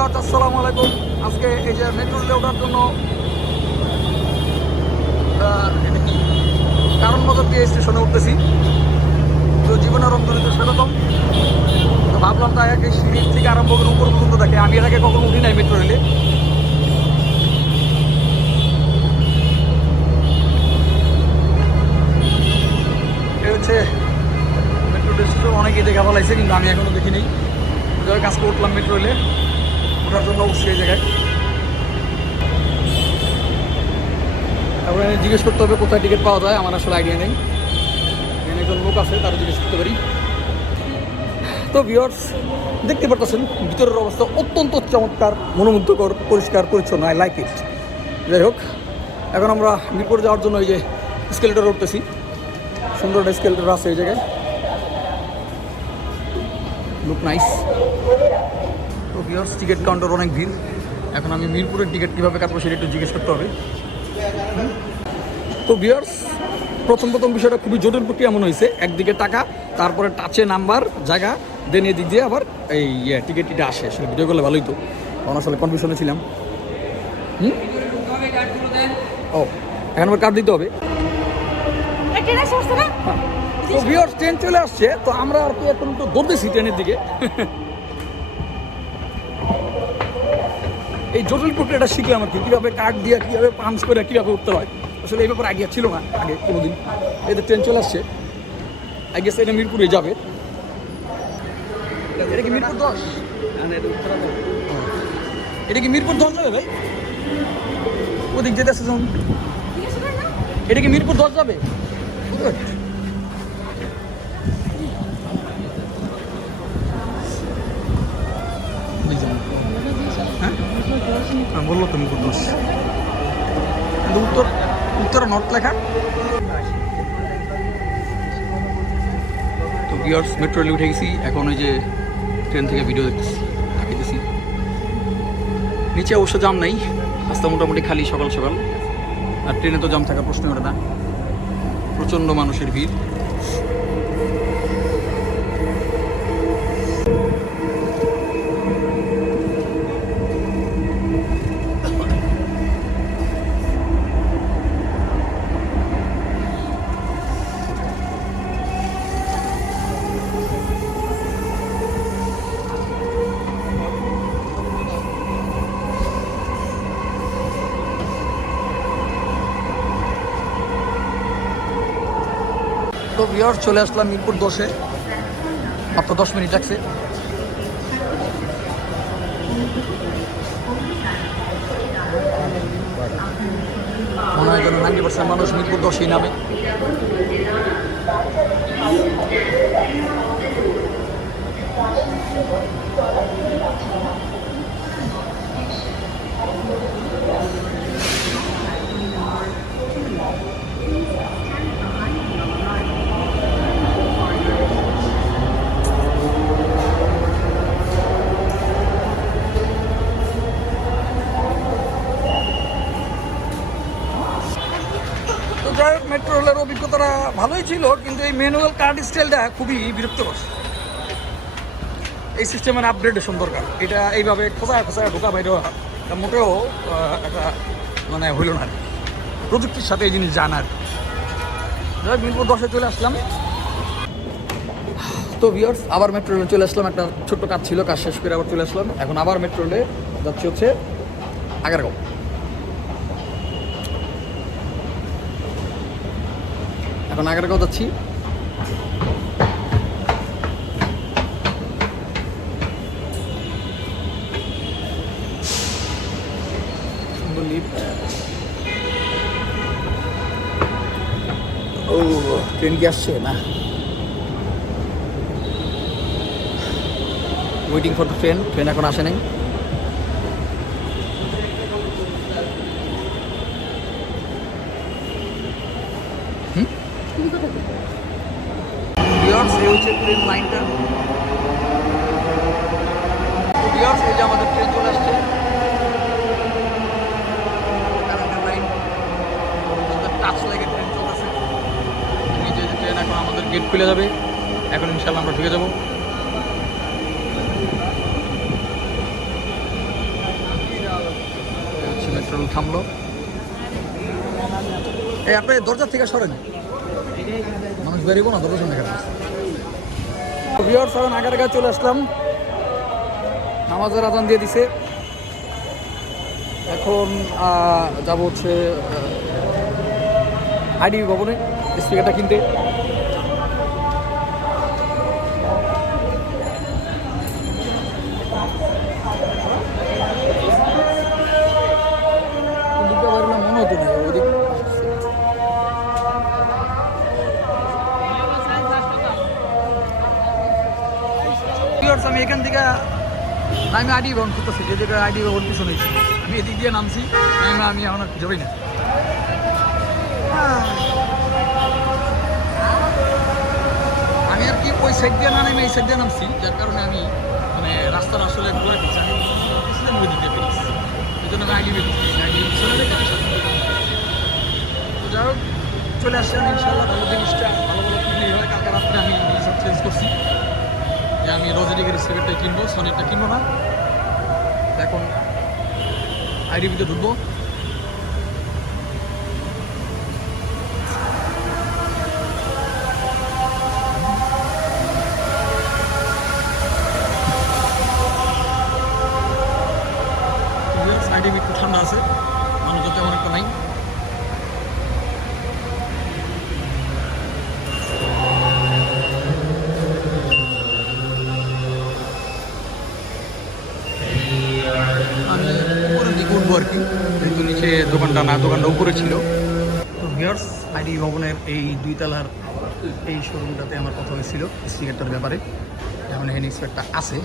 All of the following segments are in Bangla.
ভিউয়ার্স আসসালামু আলাইকুম। আজকে এই যে মেট্রো রেলে ওঠার জন্য এটা কি কারণ বাজার দিয়ে স্টেশনে উঠতেছি। তো জীবনের রংধনুতে স্বাগতম। তো ভাবলাম তাই এক সিঁড়ির থেকে আরম্ভ করে উপর পর্যন্ত দেখে আমি এর আগে কখনো উঠি নাই মেট্রো রেলে। এই হচ্ছে মেট্রো স্টেশন, অনেকেই দেখা ফেলাইছে কিন্তু আমি এখনো দেখিনি। যাই কাজকে উঠলাম মেট্রো রেলে, ওঠার জন্য উঠছি এই জায়গায়। তারপরে জিজ্ঞেস করতে হবে কোথায় টিকিট পাওয়া যায়, আমার আসলে আইডিয়া নেই। এখানে একজন লোক আছে, তারা জিজ্ঞেস করতে পারি। তো ভিউয়ার্স দেখতে পারতেছেন ভিতরের অবস্থা অত্যন্ত চমৎকার, মনোমুগ্ধকর, পরিষ্কার পরিচ্ছন্ন। I like it. যাই হোক, এখন আমরা মিরপুর যাওয়ার জন্য এই যে স্কেলেটর উঠতেছি। সুন্দর একটা স্কেলেটর আছে এই জায়গায়, লুক নাইস। তো ভিউয়ার্স টিকিট কাউন্টার অনেক ভিড়। এখন আমি মিরপুরের টিকিট কীভাবে কাটবো সেটা একটু জিজ্ঞেস করতে হবে। তো ভিউয়ার্স প্রথম বিষয়টা খুবই জটিল প্রক্রিয়া মনে হয়েছে। একদিকে টাকা, তারপরে টাচে নাম্বার, জায়গা, দেন এদিক দিয়ে আবার এই টিকিটটা আসে। আসলে ভিডিও করলে ভালোই তো, তখন আসলে কনফিউশনে ছিলাম। ও এখন আবার কার্ড দিতে হবে। তো ভিউয়ার্স ট্রেন চলে আসছে, তো আমরা আর কি এখন তো দৌড়তেছি ট্রেনের দিকে। এই জটিল প্রক্রিয়াটা শিখলাম আর কি, কীভাবে কার্ড দিয়ে কীভাবে পাঞ্চ করে কীভাবে উঠতে হয়। আসলে এই ব্যাপারে আইডিয়া ছিল না আগে কোনোদিন। এদের ট্রেন চলে আসছে, আই গেস এটা মিরপুরে যাবে। এটা কি মিরপুর 10? এটা কি মিরপুর 10 যাবে ভাই? ওদিক যেতে আসছে যখন, এটা কি মিরপুর 10 যাবে? হ্যাঁ বললো তো মিরপুর 10, কিন্তু উত্তরা নর্থ লেখা। তো ভিউয়ার্স মেট্রো রেলে উঠে গেছি। এখন ওই যে ট্রেন থেকে ভিডিও দেখতেছি। নিচে অবশ্য জাম নাই, রাস্তা মোটামুটি খালি সকাল সকাল। আর ট্রেনে তো জাম থাকার প্রশ্নই ওঠে না, প্রচণ্ড মানুষের ভিড়। তো ভিউয়ার্স চলে আসলাম মিরপুর 10-এ, মাত্র 10 মিনিট লাগছে। মনে হয় যেন 90% মানুষ মিরপুর 10-এই নামে। মেট্রো রেলের অভিজ্ঞতাটা ভালোই ছিল, কিন্তু এই ম্যানুয়াল কার্ড স্টাইলটা খুবই বিরক্তকর। এই সিস্টেমের আপগ্রেডেশন দরকার। এটা এইভাবে খোঁচায় ঢোকা বাইরে মোটেও একটা মানে হইল না। প্রযুক্তির সাথে এই জিনিস জানার মিরপুর 10-এ চলে আসলাম। তো ভিউয়ার্স আবার মেট্রো রেলে চলে আসলাম। একটা ছোট্ট কাজ ছিল, কাজ শেষ করে আবার চলে আসলাম। এখন আবার মেট্রো রেলে যাচ্ছি হচ্ছে আগারগাঁও। এখন আগারগাঁও যাচ্ছি। সুন্দর লিফট। ও ট্রেন কি আসছে না? Waiting for the train. Train এখন আসে নাই। ভিউয়ার্স এই হচ্ছে ট্রেন লাইনটা। ভিউয়ার্স এই যে আমাদের ট্রেন চলে আসছে। লাইন টাচ লাগে ট্রেন চলতেছে। নিচে যে ট্রেন এখন আমাদের গেট খুলে যাবে। এখন ইনশাল্লাহ আমরা ঢুকে যাবো। ট্রেন থামলো। এই আপনি দরজার থেকে সরেন, মানুষ বেরিয়েবো না দরজার সামনে এখানে। ভিউয়ার্স এখন আগার কাছে চলে আসলাম, নামাজের আজান দিয়ে দিছে। এখন যাবো হচ্ছে আইডি ভবনে স্পিকারটা কিনতে। মনে হতো না ওদিক। আমি এখান থেকে আমি আইডি ভবন করতেছি, যে জায়গায় আইডি ভবন পিছনে আমি এদিক দিয়ে নামছি। আমি এখন আর খুঁজে পাই না। আমি আর কি ওই সাইড দিয়ে না নেমে এই সাইড দিয়ে নামছি, যার কারণে আমি মানে রাস্তাটা আসলে ঘুরে ফেলছি। আমি ওই দিক দিয়ে পেরেছি, এই জন্য আমি আইডি বেরোচ্ছি। যাই হোক চলে আসছেন ইনশাল্লাহ। ভালো জিনিসটা ভালো ভালো কিনলে হয়। কালকে রাত্রে আমি সব চেঞ্জ করছি যে আমি রজেডিকের স্পিকারটাই কিনবো, সনিরটা কিনবো না। এখন আইডি ভিতরে ঢুকবো। আইডি একটু ঠান্ডা আছে, মানুষ তো তেমন একটা নাই। আমি উপরের দিকে উঠবো আর কি, যেহেতু নিচে দোকানটা না, দোকানটা উপরে ছিল। তো ভিউয়ার্স আইডি ভবনের এই 2 তলার এই শোরুমটাতে আমার কথা হয়েছিল স্পিকারটার ব্যাপারে। এখন এখানে স্পিকারটা আছে,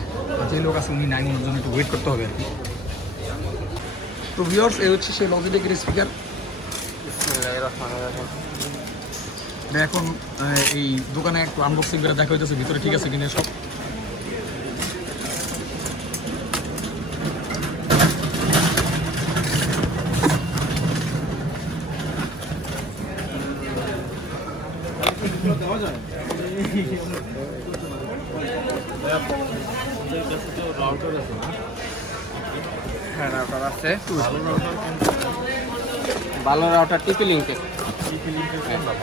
যে লোক আছে উনি নাই, ওনার জন্য একটু ওয়েট করতে হবে আর কি। তো ভিউয়ার্স এই হচ্ছে সেই লজিটেকের স্পিকার। এখন এই দোকানে একটু আনবক্সিং করে দেখা হইতেছে ভিতরে ঠিক আছে কিনা সব। হ্যাঁ রাউটার আছে, ভালো রাউটার টিপি লিঙ্কের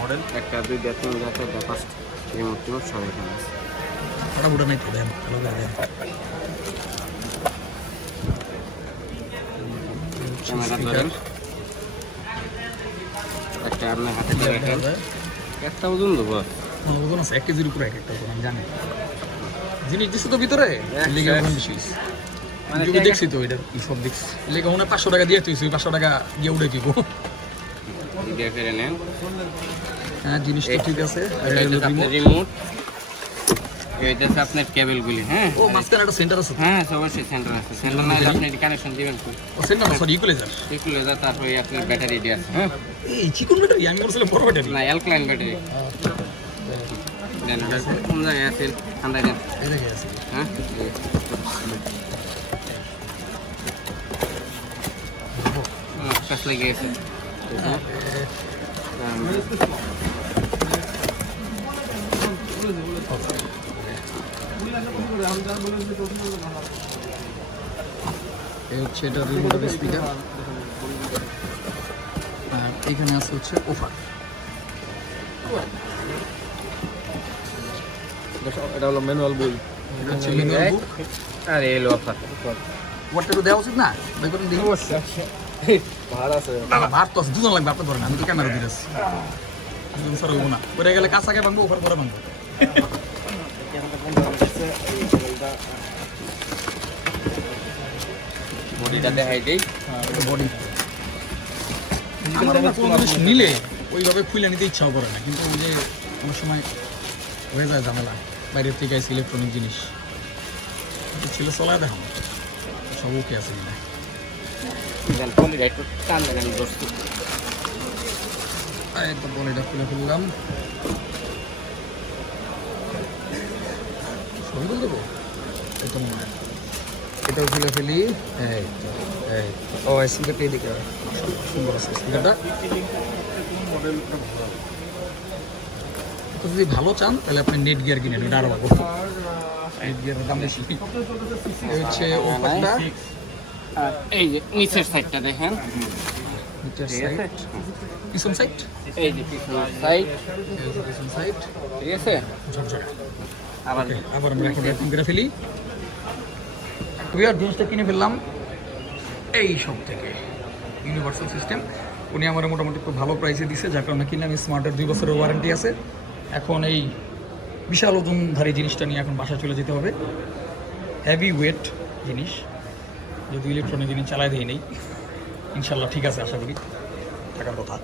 মডেল 1 2 3 4 5 রিমোট টিমোট সব এখানে আছে। ওটা বুড়া নেই তো দেন, ভালো করে দেন। ক্যামেরা ধরেন, একটা আপনার হাতে দিয়ে রাখেন। একটা ওজন দেবো, ওজন আছে 1 কেজির উপরে, একটা ওজন আমি জানি। জিনিস দিচ্ছে তো ভিতরে, লেগে ওজন বেশি মানে আমি দেখছি তো এটা সব দেখছি। লেগে ওনা 500 টাকা দিয়ে তুই 500 টাকা দিয়ে উড়ে দিব। দিয়ে ফেরে নেন। হ্যাঁ জিনিসটা ঠিক আছে। রিমোট এইটা আছে আপনার কেবলগুলি। হ্যাঁ ও মাঝখানে একটা সেন্টার আছে। হ্যাঁ অবশ্যই সেন্টার আছে। সেন্টার না আপনি কানেকশন দিবেন তো। ও সেন্টার না, সরি ইকুয়ালাইজার। ইকুয়ালাইজার, তারপরে আপনার ব্যাটারি দিয়ে আছে। হ্যাঁ এই চিকন ব্যাটারি, আমি বলছিলাম বড় ব্যাটারি। না অ্যালকালাইন ব্যাটারি। দেন কোন জায়গায় আছে ঠান্ডা দেন। এই জায়গায় আছে। হ্যাঁ কাজ লেগে গেছে। এই হচ্ছে এটা রিমোটের স্পিকার। আর এখানে আছে হচ্ছে অফার। এটা হলো ম্যানুয়াল বই। এটা হচ্ছে ম্যানুয়াল বুক। আর এলো অফার। ওয়াটটা তো দেওয়া উচিত না? ভাই করেন দেখি। ভাড় আছে। দাদা ভাত তো আছে, দুজন লাগবে, আপনি ধরেন, আমি তো ক্যামেরা দিতেছি। দুজন সর হইব না, পরে গেলে কাঁচাকে ভাঙবো, ওফার পরে ভাঙবো। বডিটা দেখাই দেই। বডি আমার না কোনো জিনিস নিলে ওইভাবে খুলে নিতে ইচ্ছাও করে না, কিন্তু ওই যে অনেক সময় হয়ে যায় ঝামেলা। বাইরের থেকে আসে ইলেকট্রনিক জিনিস ছিল, চলায় দেখো সব ওকে আছে কিনা। বডিটা একটু টান দেন, আমি বসছি। একদম বডিটা খুলে ফেললাম। সবই বল দেবো একদম, এটাও খুলে ফেলি। এই তো এই ও স্পিকারটা এদিকে সুন্দর আছে স্পিকারটা। যদি ভালো চান তাহলে আপনি নেট গিয়ার কিনেন, এটা আরো ভালো। নেট গিয়ারের দাম বেশি। এই হচ্ছে ওপারটা, আর এই যে নিচের সাইডটা দেখেন, নিচের ঠিক সাইড, আছে? পিছন সাইড, এই যে পিছনের সাইড, পিছন সাইড ঠিক আছে? ঝরঝরে। আবার আবার আমরা এখন র্যাপিং করে ফেলি। ভিউয়ার জিনিসটা কিনে ফেললাম এই সব থেকে, ইউনিভার্সাল সিস্টেম। উনি আমার মোটামুটি খুব ভালো প্রাইসে দিছে, যার কারণে কিনলাম। স্মার্টের 2 বছরের ওয়ারেন্টি আছে। এখন এই বিশাল ওজনধারী জিনিসটা নিয়ে এখন বাসায় চলে যেতে হবে। হেভি ওয়েট জিনিস, যদি ইলেকট্রনিক জিনিস চালায় দিয়ে নেই, ইনশাল্লাহ ঠিক আছে, আশা করি থাকার কথা।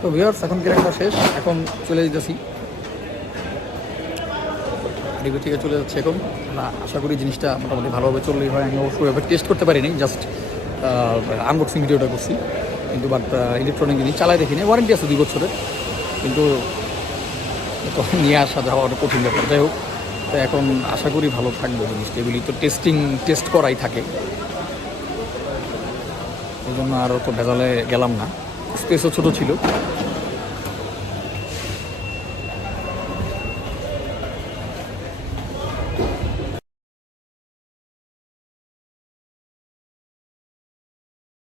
তো ভিউয়ার্স, এখন কেনাকাটা শেষ, এখন চলে যেতেছি, ডিবি থেকে চলে যাচ্ছে এখন। না, আশা করি জিনিসটা মোটামুটি ভালোভাবে চললেই হয়। আমি অবশ্যই টেস্ট করতে পারিনি, জাস্ট আনবক্সিং ভিডিওটা করছি, কিন্তু বাট ইলেকট্রনিক জিনিস চালায় দেখিনি। ওয়ারেন্টি আছে 2 বছরের, কিন্তু তখন নিয়ে আসা যাওয়া একটা কঠিন ব্যাপার। যাই হোক, তো এখন আশা করি ভালো থাকবে জিনিসটা। এগুলি তো টেস্ট করাই থাকে, এই জন্য আরও তো ভেজালে গেলাম না। স্পেসও ছোটো ছিল,